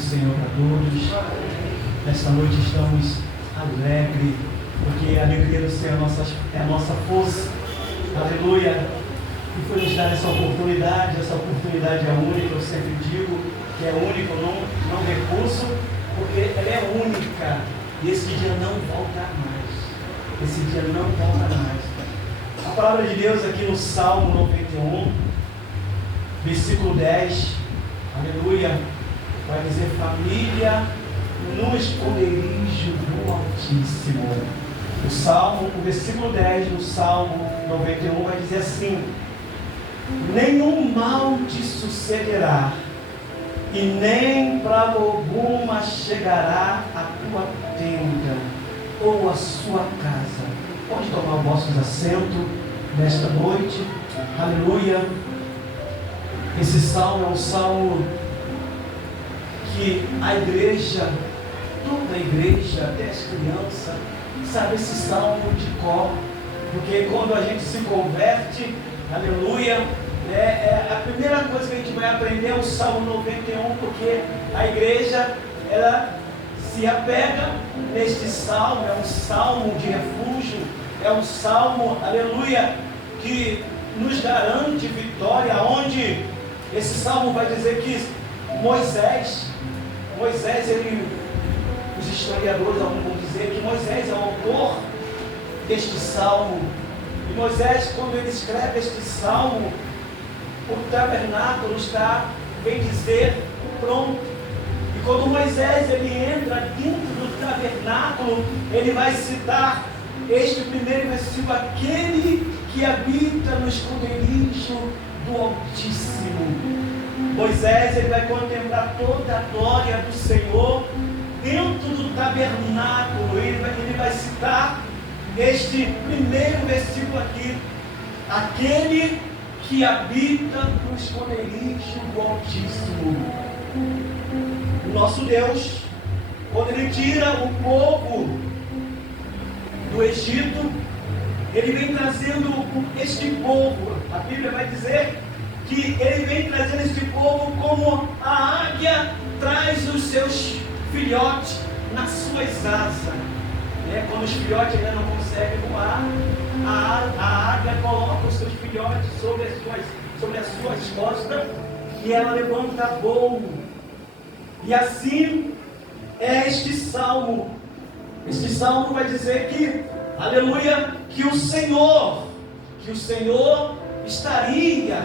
do Senhor para todos. Nesta noite estamos alegres, porque a alegria do Senhor é a nossa força. Aleluia! E foi nos dar essa oportunidade é única, eu sempre digo que é único, não recurso, porque ela é única. E esse dia não volta mais. Esse dia não volta mais. A palavra de Deus aqui no Salmo 91, versículo 10, aleluia, vai dizer: família no esconderijo do Altíssimo. O versículo 10 do Salmo 91 vai dizer assim: nenhum mal te sucederá, e nem praga alguma chegará à tua tenda ou à sua casa. Pode tomar os vossos assentos nesta noite. Aleluia. Esse salmo é um salmo que a igreja, toda a igreja, até as crianças, sabe esse salmo de cor. Porque quando a gente se converte, aleluia, a primeira coisa que a gente vai aprender é o Salmo 91, porque a igreja, ela se apega neste salmo. É um salmo de refúgio, é um salmo, aleluia, que nos garante vitória, onde esse salmo vai dizer que Moisés, os historiadores vão dizer que Moisés é o autor deste salmo. E Moisés, quando ele escreve este salmo, o tabernáculo está, bem dizer, pronto. E quando Moisés ele entra dentro do tabernáculo, ele vai citar este primeiro versículo: aquele que habita no esconderijo do Altíssimo. Moisés ele vai contemplar toda a glória do Senhor dentro do tabernáculo. Ele vai citar este primeiro versículo aqui: aquele que habita no esconderijo do Altíssimo. O nosso Deus, quando ele tira o povo do Egito, ele vem trazendo este povo. A Bíblia vai dizer que ele vem trazendo este povo como a águia traz os seus filhotes nas suas asas. Quando os filhotes ainda não conseguem voar, a águia coloca os seus filhotes sobre as suas costas e ela levanta voo. E assim é este salmo. Este salmo vai dizer que, aleluia, que o Senhor estaria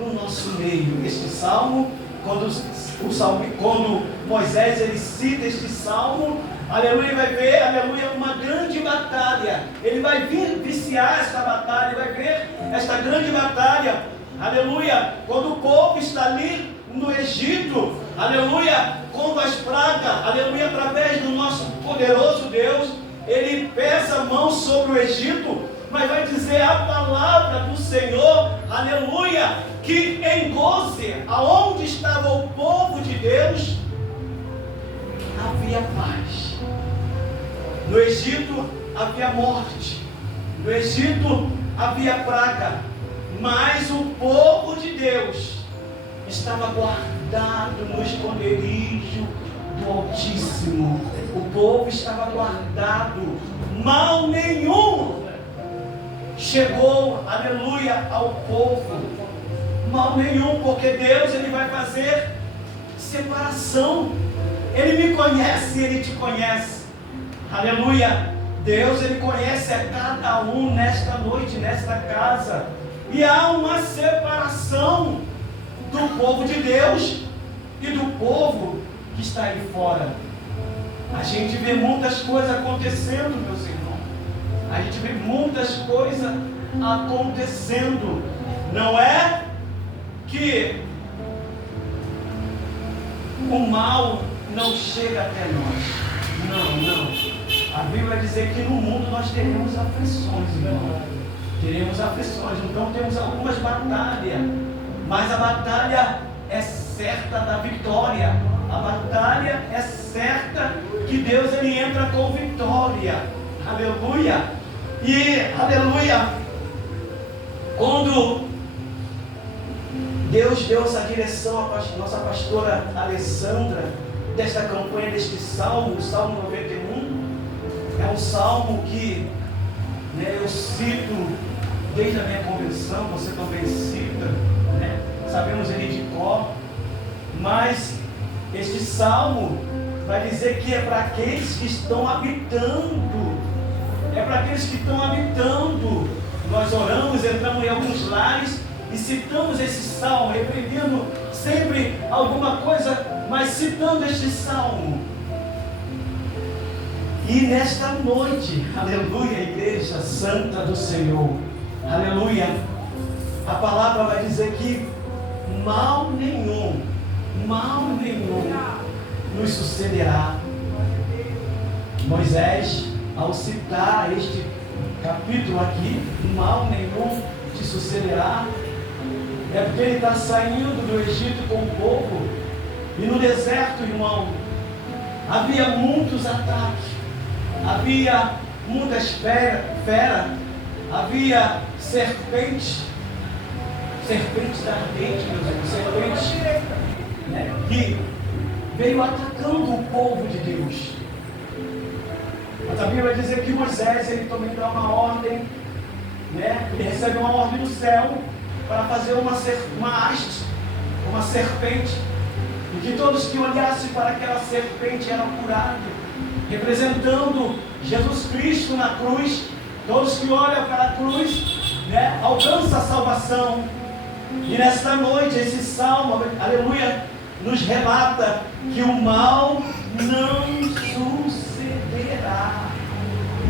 no nosso meio. Este salmo, quando Moisés ele cita este salmo, aleluia, vai ver, aleluia, uma grande batalha. Ele vai viciar esta batalha, ele vai ver esta grande batalha, aleluia, quando o povo está ali no Egito, aleluia, quando as pragas, aleluia, através do nosso poderoso Deus, ele pesa a mão sobre o Egito. Mas vai dizer a palavra do Senhor, aleluia, que em Goze, aonde estava o povo de Deus, havia paz. No Egito havia morte, no Egito havia praga, mas o povo de Deus estava guardado no esconderijo do Altíssimo. O povo estava guardado, mal nenhum chegou, aleluia, ao povo, mal nenhum, porque Deus ele vai fazer separação. Ele me conhece, ele te conhece, aleluia. Deus ele conhece a cada um nesta noite, nesta casa, e há uma separação do povo de Deus e do povo que está aí fora. A gente vê muitas coisas acontecendo, meus irmãos. A gente vê muitas coisas acontecendo. Não é que o mal não chega até nós. Não. A Bíblia vai dizer que no mundo nós teremos aflições, irmão. Teremos aflições. Então temos algumas batalhas. Mas a batalha é certa da vitória. A batalha é certa que Deus ele entra com vitória. Aleluia. E aleluia, quando Deus deu essa direção à nossa pastora Alessandra, desta campanha, deste salmo, o Salmo 91, é um salmo que eu cito desde a minha conversão, você também cita, sabemos ele de cor, mas este salmo vai dizer que é para aqueles que estão habitando, Nós oramos, entramos em alguns lares e citamos esse salmo, repreendendo sempre alguma coisa, mas citando este salmo. E nesta noite, aleluia, Igreja Santa do Senhor, aleluia, a palavra vai dizer que mal nenhum nos sucederá. Moisés, ao citar este capítulo aqui, mal nenhum te sucederá, é porque ele está saindo do Egito com o povo, e no deserto, irmão, havia muitos ataques, havia muitas feras, havia serpentes ardentes, meus irmãos, serpentes, que veio atacando o povo de Deus. Mas a Bíblia vai dizer que Moisés, ele também dá uma ordem, ele recebe uma ordem do céu para fazer uma haste, uma serpente, e que todos que olhassem para aquela serpente eram curados, representando Jesus Cristo na cruz. Todos que olham para a cruz, alcançam a salvação. E nesta noite, esse salmo, aleluia, nos relata que o mal não sucederá,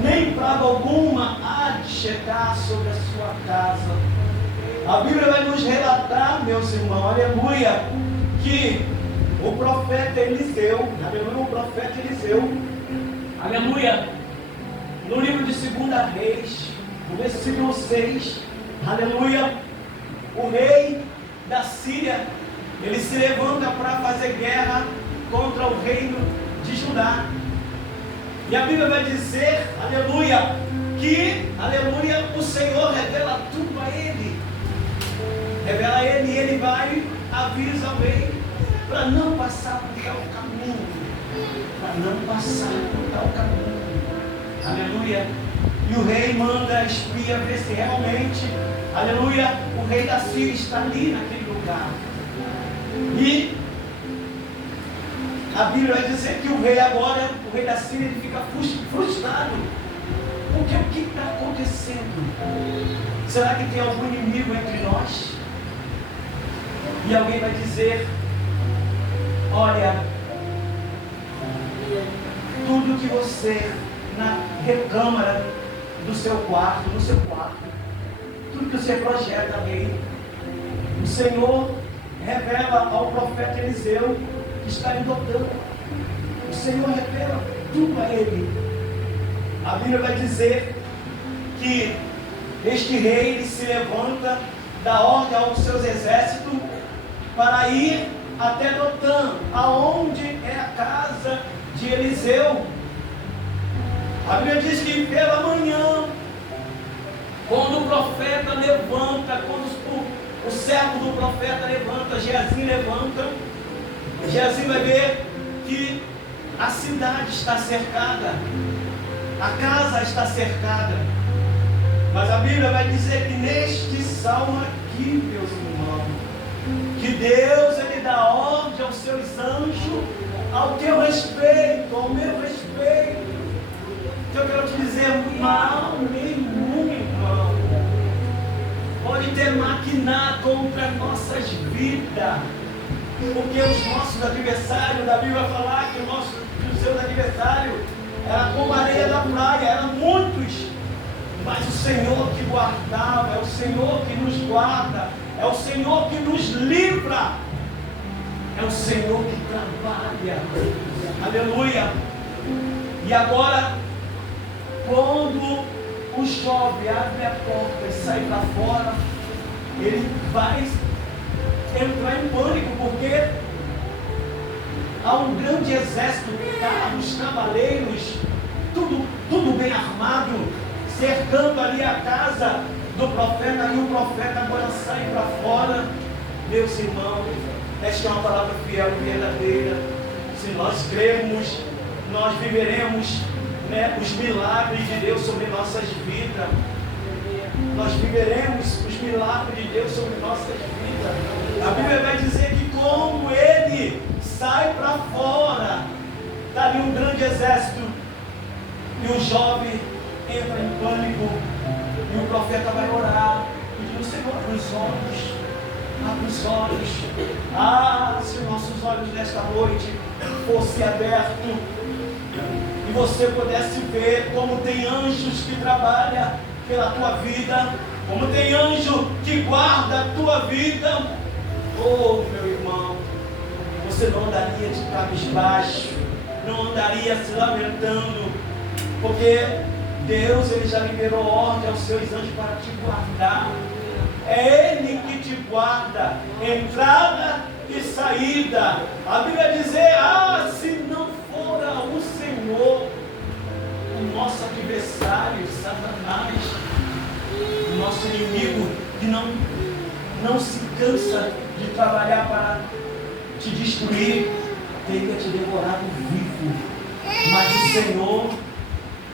nem praga alguma há de chegar sobre a sua casa. A Bíblia vai nos relatar, meus irmãos, aleluia, que o profeta Eliseu, aleluia, no livro de 2 Reis, no versículo 6, aleluia, o rei da Síria, ele se levanta para fazer guerra contra o reino de Judá. E a Bíblia vai dizer, aleluia, que, aleluia, o Senhor revela tudo a ele. Revela a ele e ele vai, avisa o rei para não passar por tal caminho. Aleluia. E o rei manda a espia ver se realmente, aleluia, o rei da Síria está ali naquele lugar. E a Bíblia vai dizer que o rei agora, o rei da Síria, ele fica frustrado. Porque o que está acontecendo? Será que tem algum inimigo entre nós? E alguém vai dizer, olha, tudo que você, na recâmara do seu quarto, no seu quarto, tudo que você projeta, rei, o Senhor revela ao profeta Eliseu que está em Dotã. O Senhor revela tudo a ele. A Bíblia vai dizer que este rei, ele se levanta, dá ordem aos seus exércitos para ir até Dotã, aonde é a casa de Eliseu. A Bíblia diz que pela manhã, quando o profeta levanta, quando o servo do profeta levanta, Geazi levanta, Geazi vai ver que a cidade está cercada, a casa está cercada. Mas a Bíblia vai dizer que neste salmo aqui, meus irmãos, que Deus, ele dá ordem aos seus anjos, ao teu respeito, ao meu respeito. Então eu quero te dizer, mal nenhum, irmão, pode ter maquinar contra nossas vidas. Porque os nossos adversários, da Bíblia vai falar que os seus adversários eram como a areia da praia, eram muitos. Mas o Senhor que guardava, é o Senhor que nos guarda, é o Senhor que nos livra, é o Senhor que trabalha. Aleluia. E agora, quando o jovem abre a porta e sai para fora, ele vai entrar em pânico, porque há um grande exército, carros, cavaleiros, tudo bem armado, cercando ali a casa do profeta, e o profeta agora sai para fora. Meus irmãos, esta é uma palavra fiel e verdadeira, Se nós crermos, nós viveremos, né, os milagres de Deus sobre nossas vidas. Nós viveremos os milagres de Deus sobre nossas vidas. A Bíblia vai dizer que como Ele sai para fora, está ali um grande exército, e o jovem entra em pânico, e o profeta vai orar, pedindo: Senhor, abre os olhos, abre os olhos. Ah, se nossos olhos nesta noite fossem abertos, e você pudesse ver como tem anjos que trabalham pela tua vida, como tem anjo que guarda a tua vida. Oh, meu irmão, você não andaria de cabisbaixo, não andaria se lamentando, porque Deus, Ele já liberou ordem aos seus anjos para te guardar. É Ele que te guarda, entrada e saída. A Bíblia diz: se não fora o Senhor, o nosso adversário, Satanás, o nosso inimigo, que não se cansa de trabalhar para te destruir, teria te devorado vivo. Mas o Senhor,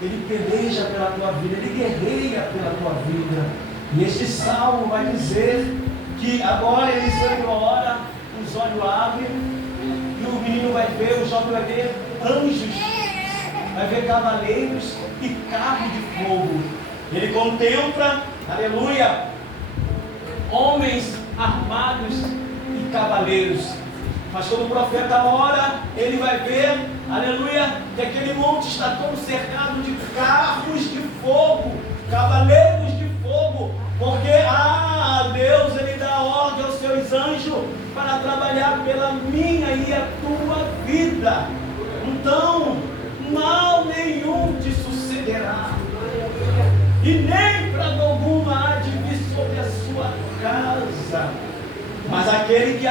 Ele peleja pela tua vida, Ele guerreia pela tua vida. E este salmo vai dizer que agora Eliseu ora, os olhos abrem, e o menino vai ver, o jovem vai ver anjos, vai ver cavaleiros e carro de fogo. Ele contempla, aleluia, homens armados e cavaleiros. Mas quando o profeta ora, ele vai ver, aleluia, que aquele monte está todo cercado de carros de fogo, cavaleiros de fogo, porque Deus, Ele dá ordem aos seus anjos para trabalhar pela minha e a tua vida. Então, mal nenhum te sucederá, e nem praga alguma há de vir sobre a sua casa. Mas aquele que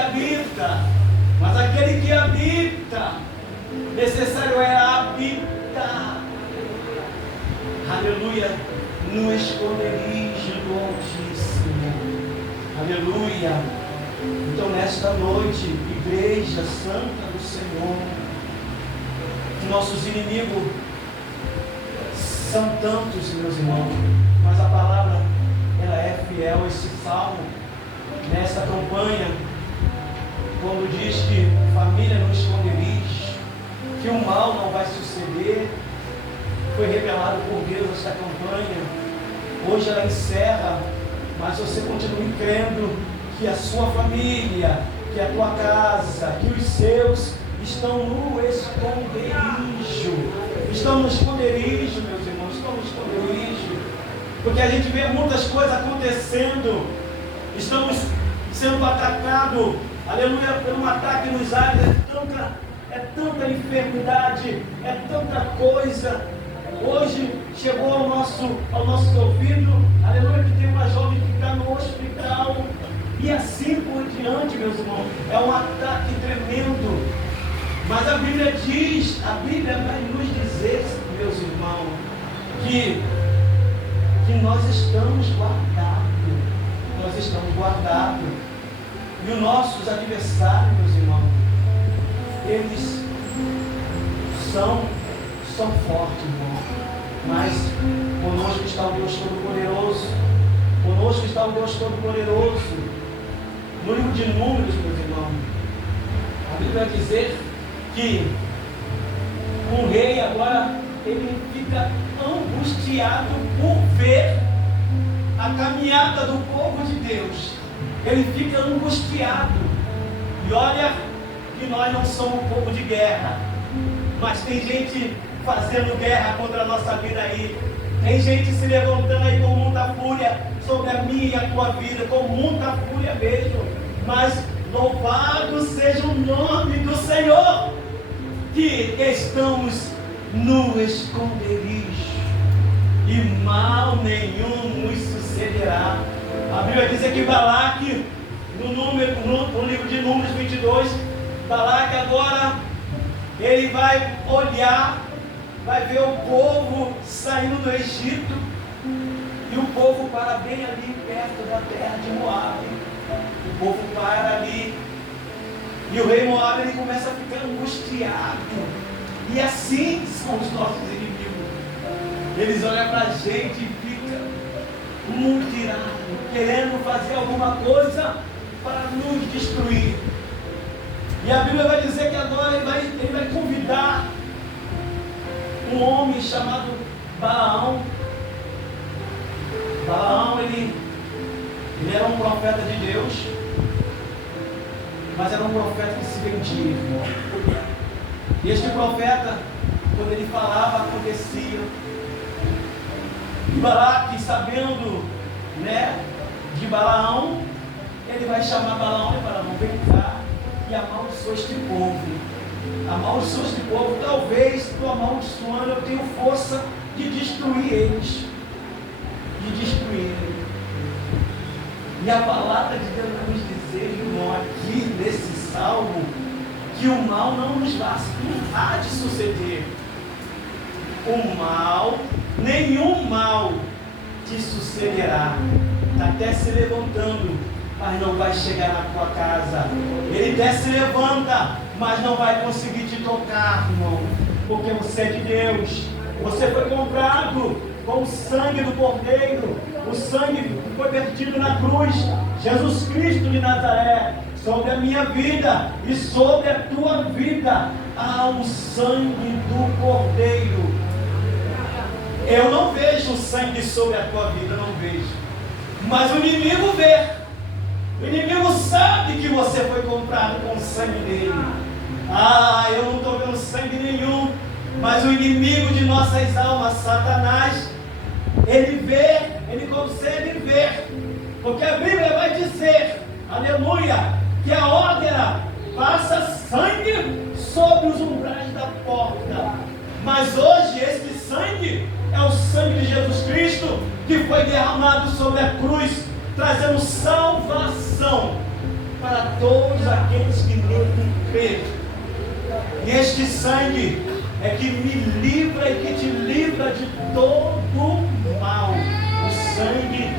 habita, necessário é habitar, aleluia, no esconderijo do Altíssimo, aleluia. Então nesta noite, Igreja Santa do Senhor, nossos inimigos são tantos, meus irmãos, mas a palavra, ela é fiel. Esse salmo, nessa campanha, quando diz que família no esconderijo, que o mal não vai suceder, foi revelado por Deus esta campanha. Hoje ela encerra, mas você continue crendo que a sua família, que a tua casa, que os seus estão no esconderijo. Estão no esconderijo, meus irmãos, estão no esconderijo. Porque a gente vê muitas coisas acontecendo. Estamos sendo atacados, aleluia, por um ataque nos ares. É tanta enfermidade, é tanta coisa. Hoje chegou ao nosso ouvido, aleluia, que tem uma jovem que está no hospital. E assim por diante, meus irmãos, é um ataque tremendo. Mas a Bíblia vai nos dizer, meus irmãos, que nós estamos guardados. E os nossos adversários, meus irmãos, eles são fortes, irmão. Mas conosco está o Deus Todo-Poderoso. Conosco está o Deus Todo-Poderoso. No livro de Números, meus irmãos, a Bíblia vai dizer que o rei agora, ele fica angustiado por ver a caminhada do povo de Deus. Ele fica angustiado. E olha que nós não somos um povo de guerra, mas tem gente fazendo guerra contra a nossa vida aí. Tem gente se levantando aí com muita fúria sobre a minha e a tua vida, com muita fúria mesmo. Mas louvado seja o nome do Senhor, que estamos no esconderijo e mal nenhum nos sucederá. A Bíblia diz que Balaque, no livro de Números 22, Balaque agora, ele vai olhar, vai ver o povo saindo do Egito, e o povo para bem ali perto da terra de Moabe. O povo para ali, E o rei Moabe, ele começa a ficar angustiado. E assim são os nossos inimigos. Eles olham para a gente e ficam muito irados, querendo fazer alguma coisa para nos destruir. E a Bíblia vai dizer que agora ele vai convidar um homem chamado Balaão. Balaão, ele era um profeta de Deus, mas era um profeta que se vendia, irmão. E este profeta, quando ele falava, acontecia. E Balaque, sabendo, de Balaão, ele vai chamar Balaão e Balaão, vem cá e amaldiçoa este povo. Amaldiçoa este povo. Talvez, tu amaldiçoando, eu tenho força de destruir eles. E a palavra de Deus vai nos dizer, irmão, aqui nesse salmo, que o mal não nos há de suceder. O mal, nenhum mal te sucederá. Está até se levantando, mas não vai chegar na tua casa. Ele até se levanta, mas não vai conseguir te tocar, irmão, porque você é de Deus. Você foi comprado com o sangue do Cordeiro. O sangue que foi vertido na cruz, Jesus Cristo de Nazaré, sobre a minha vida e sobre a tua vida, há o sangue do Cordeiro. Eu não vejo o sangue sobre a tua vida, não vejo, mas o inimigo vê. O inimigo sabe que você foi comprado com o sangue dele. Eu não estou vendo sangue nenhum, mas o inimigo de nossas almas, Satanás, ele vê, ele consegue ver, porque a Bíblia vai dizer, aleluia, que a ódera passa sangue sobre os umbrais da porta. Mas hoje esse sangue é o sangue de Jesus Cristo, que foi derramado sobre a cruz, trazendo salvação para todos aqueles que nele creem. E este sangue é que me livra e que te livra de todo mal. O sangue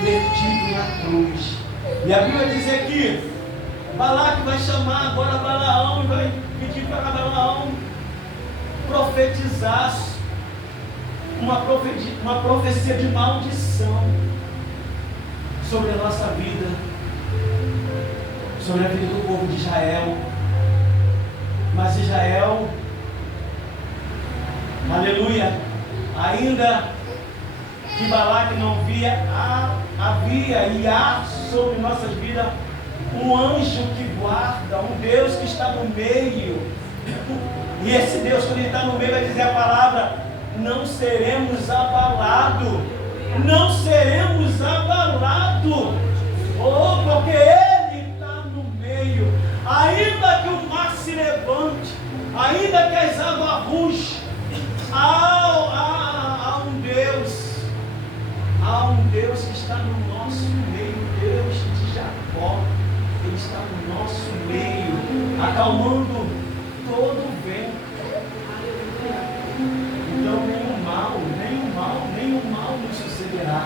vertido na cruz. E a Bíblia diz aqui, Balaque vai chamar agora Balaão e vai pedir para Balaão profetizar uma profecia de maldição sobre a nossa vida, sobre a vida do povo de Israel. Mas Israel, aleluia, ainda que Balaque não via, havia e há sobre nossas vidas um anjo que guarda, um Deus que está no meio. E esse Deus, quando ele está no meio, vai dizer a palavra: não seremos abalados. Não seremos abalados. Porque ele está no meio. Ainda que o mar se levante, ainda que as águas rugem, há um Deus que está no nosso meio, Deus de Jacó. Ele está no nosso meio, acalmando todo o vento. Então nenhum mal nos sucederá,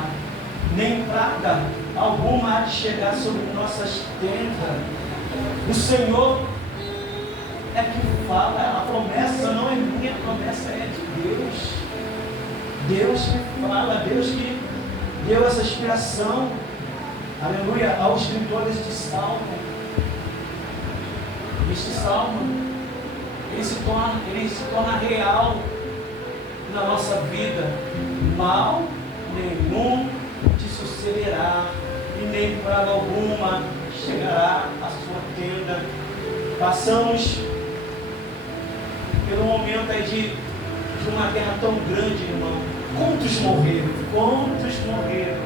nem praga alguma há de chegar sobre nossas tendas. O Senhor é que fala, a promessa não é minha, a promessa é de Deus. Deus que fala, Deus que deu essa inspiração, aleluia, ao escritor deste salmo. Este salmo, ele se torna real na nossa vida. Mal nenhum te sucederá, e nem praga alguma chegará à sua tenda. Passamos pelo momento aí de uma guerra tão grande, irmão. Quantos morreram? Quantos morreram?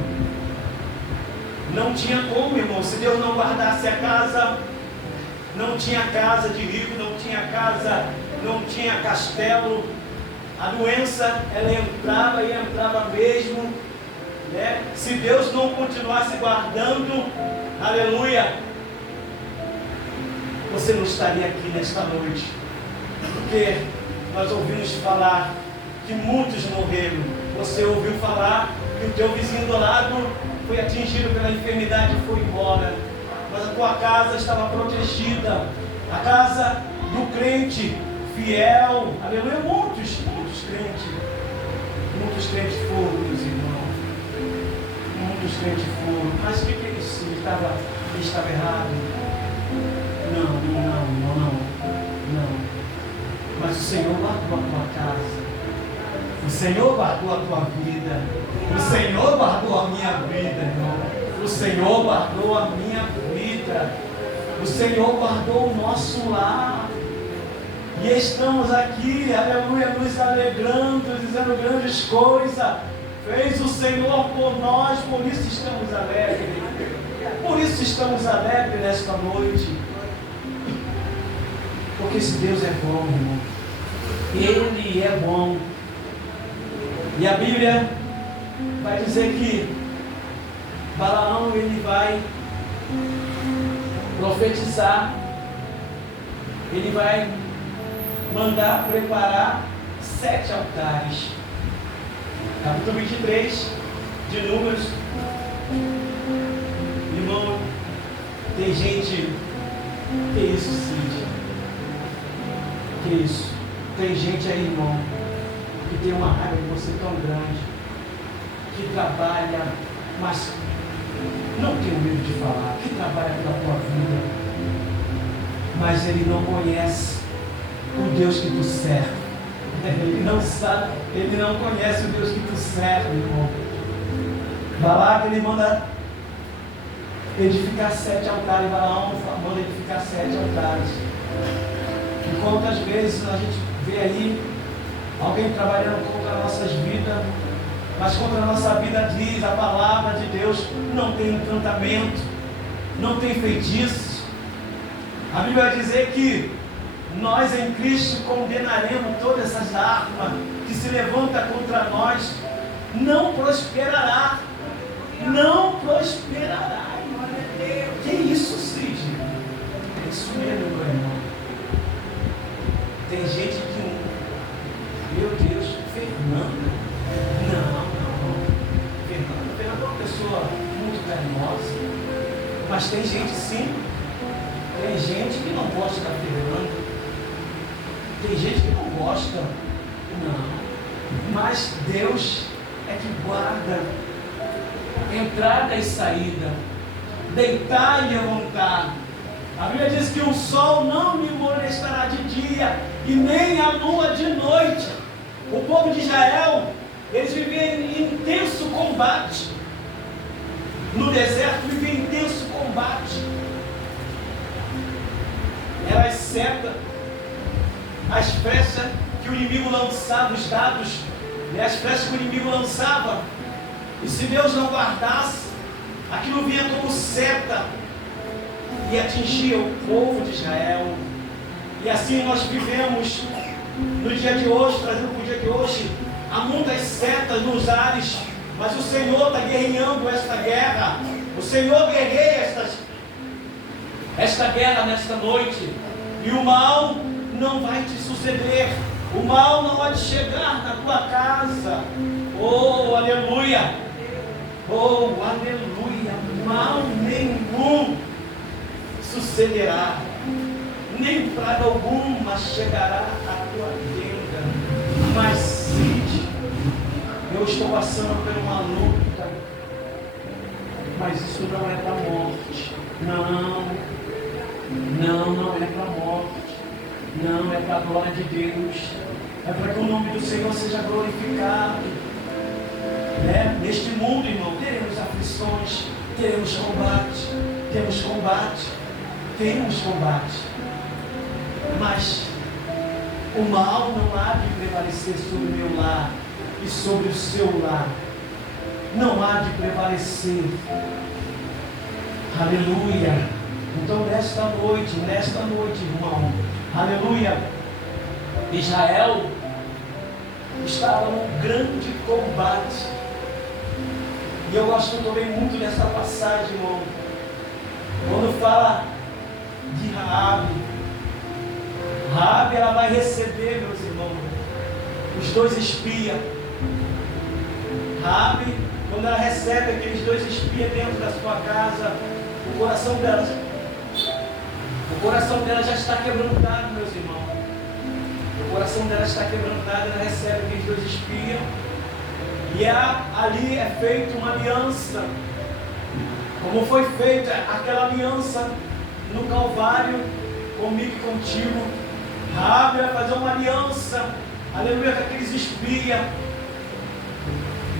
Não tinha como, irmão, se Deus não guardasse a casa. Não tinha casa de rico, não tinha casa, não tinha castelo. A doença, ela entrava e entrava mesmo, né? Se Deus não continuasse guardando, aleluia, você não estaria aqui nesta noite. Porque nós ouvimos falar que muitos morreram. Você ouviu falar que o teu vizinho do lado foi atingido pela enfermidade e foi embora. mas a tua casa estava protegida. A casa do crente fiel, aleluia, muitos crentes foram, meus irmãos, muitos crentes foram, mas o que é isso? Ele estava errado? Não, mas o Senhor guardou a tua casa, o Senhor guardou a tua vida, o Senhor guardou a minha vida, irmão, o Senhor guardou a minha vida, o Senhor guardou o nosso lar. E estamos aqui, aleluia, nos alegrando, dizendo grandes coisas. Fez o Senhor por nós, por isso estamos alegres. Por isso estamos alegres nesta noite. Porque esse Deus é bom, irmão. Ele é bom. E a Bíblia vai dizer que Balaão, ele vai profetizar. Ele vai mandar preparar 7 altares. Capítulo 23 de Números. Irmão, tem gente, que isso, Cid? Que isso? Tem gente aí, irmão, que tem uma raiva de você tão grande, que trabalha, mas não tem medo de falar, que trabalha pela tua vida, mas ele não conhece o Deus que tu serve. Ele não sabe, ele não conhece o Deus que tu serve, irmão. Balaão, ele manda edificar 7 altares. Balaão manda edificar 7 altares. E quantas vezes a gente vê aí alguém trabalhando contra as nossas vidas, mas contra a nossa vida diz a palavra de Deus, não tem encantamento, não tem feitiços. A Bíblia vai dizer que nós em Cristo condenaremos todas essas armas que se levantam contra nós. Não prosperará. Não prosperará. Que isso, Cid? É isso mesmo, meu irmão. Tem gente que, meu Deus, Fernanda. Não. Fernanda é uma pessoa muito carinhosa. Mas tem gente sim. Tem gente que não gosta da Fernanda. Tem gente que não gosta, não, mas Deus é que guarda entrada e saída, deitar e levantar. A Bíblia diz que o sol não me molestará de dia e nem a lua de noite. O povo de Israel, eles viviam em intenso combate. No deserto viviam em intenso combate. Era as setas, as flechas que o inimigo lançava, os dados, as flechas que o inimigo lançava, e se Deus não guardasse, aquilo vinha como seta e atingia o povo de Israel. E assim nós vivemos no dia de hoje, trazendo para o dia de hoje, há muitas setas nos ares, mas o Senhor está guerreando esta guerra. O Senhor guerreia esta guerra nesta noite, e o mal não vai te suceder, o mal não vai chegar na tua casa. Oh, aleluia! Oh, aleluia! Mal nenhum sucederá, nem praga alguma chegará à tua tenda. Mas Cid, eu estou passando por uma luta, mas isso não é para a morte. Não é para a morte. Não, é para a glória de Deus. É para que o nome do Senhor seja glorificado. Neste mundo, irmão, teremos aflições, teremos combate. Mas o mal não há de prevalecer sobre o meu lar e sobre o seu lar. Não há de prevalecer. Aleluia. Então nesta noite, irmão, aleluia, Israel estava num grande combate. E eu gosto também muito dessa passagem, irmão, quando fala de Raabe, ela vai receber, meus irmãos, os 2 espias. Raabe, quando ela recebe aqueles 2 espias dentro da sua casa, O coração dela já está quebrantado, meus irmãos. O coração dela está quebrantado, ela recebe o que Deus espia. E ali é feita uma aliança. Como foi feita aquela aliança no Calvário, comigo e contigo. Raabe vai fazer uma aliança, aleluia, com aqueles espias.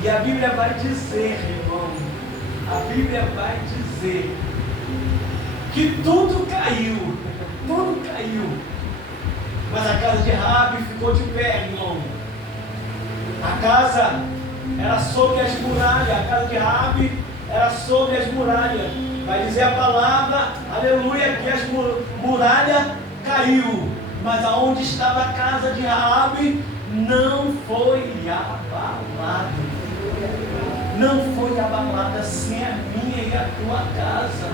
E a Bíblia vai dizer, irmão, a Bíblia vai dizer que tudo caiu, mas a casa de Raabe ficou de pé, irmão. A casa era sobre as muralhas, a casa de Raabe era sobre as muralhas. Vai dizer a palavra, aleluia, que as muralhas caiu, mas aonde estava a casa de Raabe não foi abalada. Não foi abalada. Assim é a minha e a tua casa.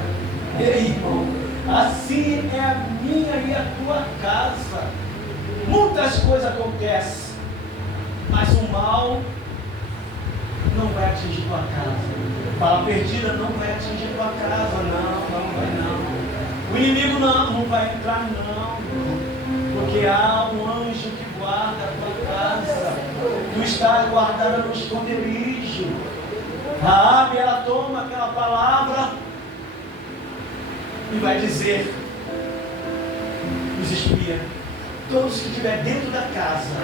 Ei, irmão, assim é a minha e a tua casa. Muitas coisas acontecem, mas o mal não vai atingir tua casa. Bala perdida não vai atingir tua casa, não vai não. O inimigo não vai entrar não, porque há um anjo que guarda a tua casa. Tu estás guardada no esconderijo. Raabe, ela toma aquela palavra e vai dizer os espias: todos que estiver dentro da casa,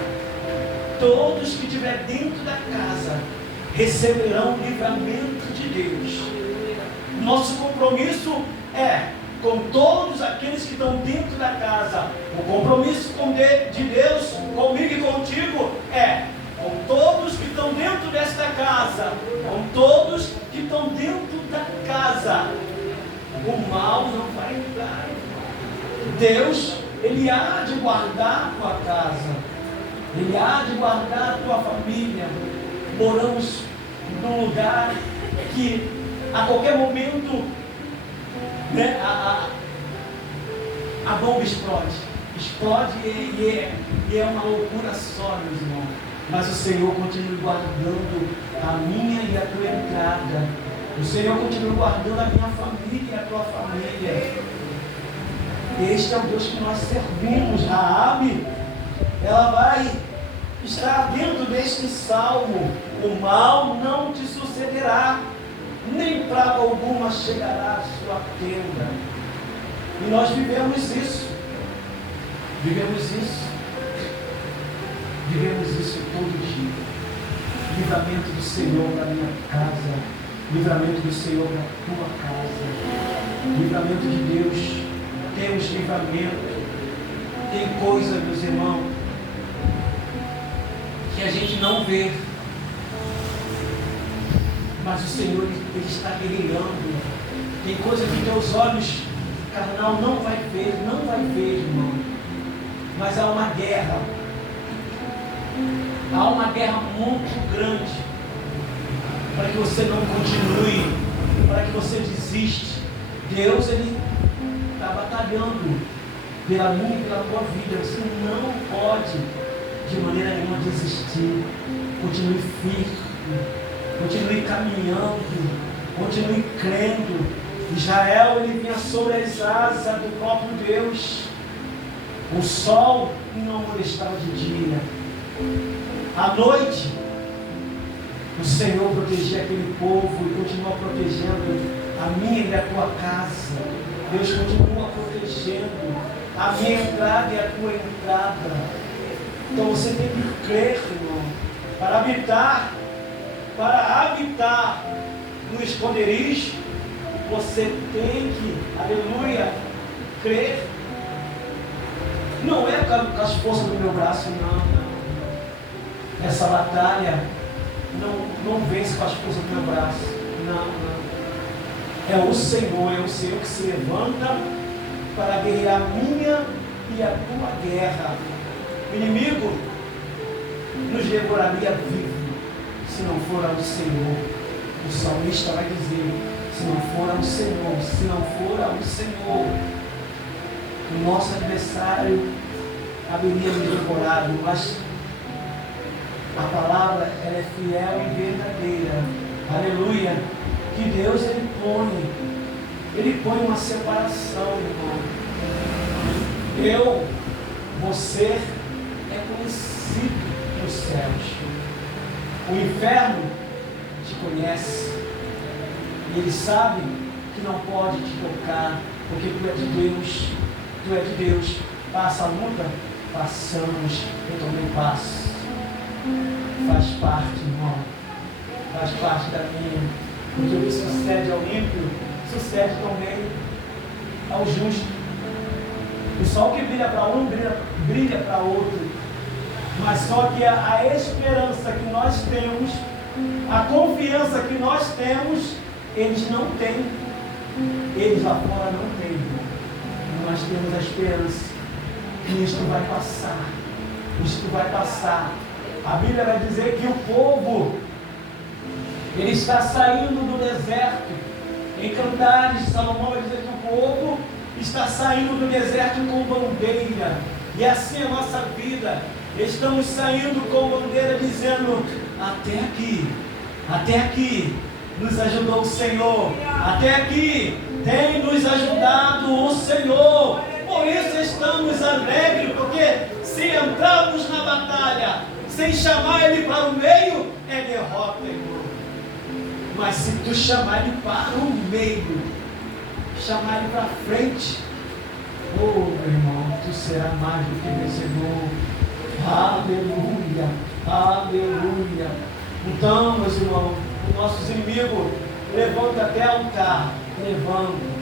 todos que estiver dentro da casa receberão o livramento de Deus. Nosso compromisso é com todos aqueles que estão dentro da casa. O compromisso de Deus comigo e contigo é com todos que estão dentro desta casa, com todos que estão dentro da casa. O mal não vai entrar. Deus, Ele há de guardar a tua casa, Ele há de guardar a tua família. Moramos num lugar que a qualquer momento, né, a bomba explode e é uma loucura só, meus irmãos. Mas o Senhor continua guardando a minha e a tua entrada. O Senhor continua guardando a minha família e a tua família. Este é o Deus que nós servimos. Raabe, ela vai estar dentro deste salmo: o mal não te sucederá, nem praga alguma chegará à sua tenda. E nós vivemos isso todo dia. Livramento do Senhor para minha casa, livramento do Senhor para a tua casa, livramento de Deus. Temos livramento. Tem coisa, meus irmãos, que a gente não vê, mas o Senhor Ele está guerreando. Tem coisa que teus olhos carnal não vai ver, irmão. Mas há uma guerra muito grande para que você não continue, para que você desiste. Deus, Ele está batalhando pela minha e pela tua vida. Você não pode de maneira nenhuma desistir. Continue firme, continue caminhando, continue crendo. Israel, ele vinha sobre as asas do próprio Deus. O sol não molestava de dia. À noite, o Senhor protegia aquele povo e continua protegendo a minha e a tua casa. Deus continua protegendo a minha entrada e a tua entrada. Então você tem que crer, irmão, para habitar no esconderijo. Você tem que, aleluia, crer. Não é com as forças do meu braço, não. Essa batalha não vence com as forças do meu braço. Não. É o Senhor que se levanta para guerrear a minha e a tua guerra. O inimigo nos devoraria vivo se não for ao Senhor. O salmista vai dizer: se não for ao Senhor, se não for ao Senhor, o nosso adversário haveria me devorado. Mas a palavra, ela é fiel e verdadeira. Aleluia. Que Deus, Ele põe Ele põe uma separação, irmão. Você é conhecido nos céus. O inferno te conhece. E ele sabe que não pode te tocar, porque tu é de Deus. Tu é de Deus. Passa a luta, passamos. Eu também passo. Faz parte, irmão. Faz parte da minha. Porque o que sucede ao ímpio, sucede também ao justo. O sol que brilha para um, brilha para outro. Mas só que a esperança que nós temos, a confiança que nós temos, eles não têm. Eles lá fora não têm. Nós temos a esperança que isto vai passar. Isto vai passar. A Bíblia vai dizer que o povo, ele está saindo do deserto. Em Cantares, Salomão vai dizer que o povo está saindo do deserto com bandeira. E assim é a nossa vida. Estamos saindo com bandeira dizendo: até aqui nos ajudou o Senhor. Até aqui tem nos ajudado o Senhor. Por isso estamos alegres, porque se entrarmos na batalha sem chamar Ele para o meio, é derrota, irmão. Mas se tu chamar Ele para o meio, chamar Ele para frente, meu irmão, tu serás mais do que vencedor. Aleluia, aleluia. Então, meus irmãos, os nossos inimigos levantam até altar, levando.